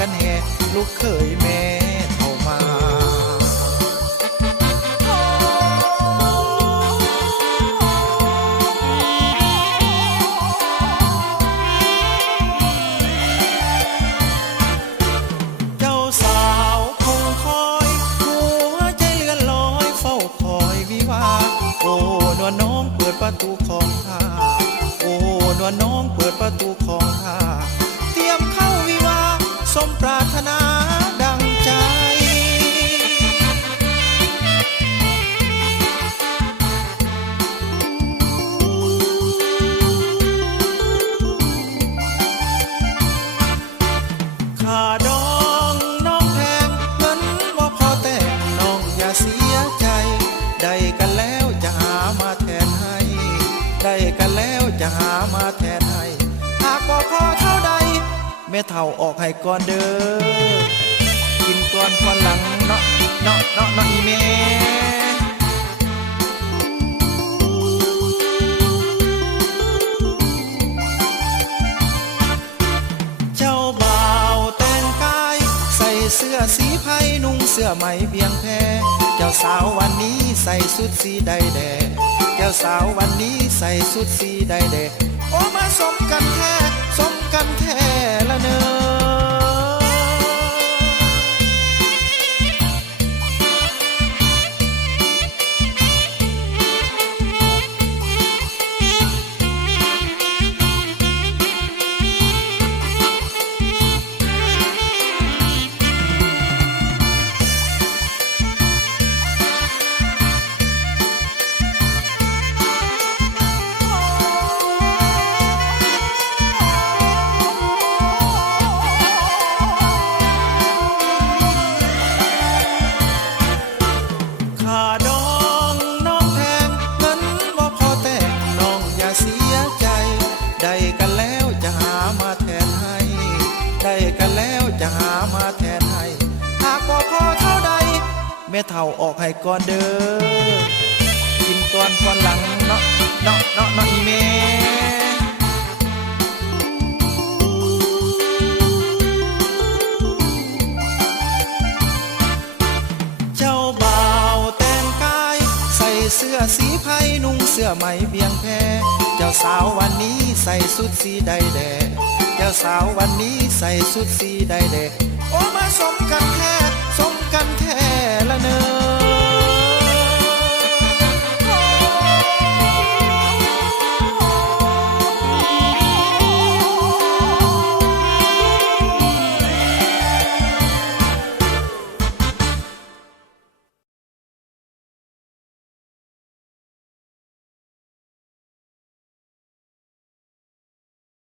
กันแห่ลูกเคยแม่เข้ามาเจ้าสาวคงคอยหัวใจเลื่อนลอยเฝ้าคอยวิวาโอ้นวลน้องเปิดประตูของข้าโอ้นวลน้องเปิดประตูของข้าเตรียมเข้าวิวาสมปรารถนาดังใจค่าดองน้องแพงเงินบ่พอแต่งน้องอย่าเสียใจได้กันแล้วจะหามาแทนให้ได้กันแล้วจะหามาแทนให้หากบ่พอเท่าใดแม่เฒ่าออกให้ก่อนเด้อกินก่อนหลังเนาะอีแม่เจ้าบ่าวแต่งกายใส่เสื้อสีไผ่นุ่งเสื้อไหมเบียงแพเจ้าสาววันนี้ใส่สุดสีใดแดเจ้าสาววันนี้ใส่สุดสีใดแดโอ้มาสมกันแท้สมกันแท้ละเนอค่าดองน้องแพงเงินบ่พอแต่งน้องอย่าเสียใจได้กันแล้วจะหามาแทนให้ได้กันแล้วจะหามาแทนให้หากบ่พอเท่าใดแม่เฒ่าออกให้ก่อนเด้อกินก่อนหลังเนาะอีแม่เจ้าบ่าวแต่งกายใส่เสื้อสีไผ่นุ่งเสื้อไหมเบียงแพเจ้าสาววันนี้ใส่สุดสีใดแดเจ้าสาววันนี้ใส่สุดสีใดแดโอ้มาสมกันแท้สมกันแท้ละเนอ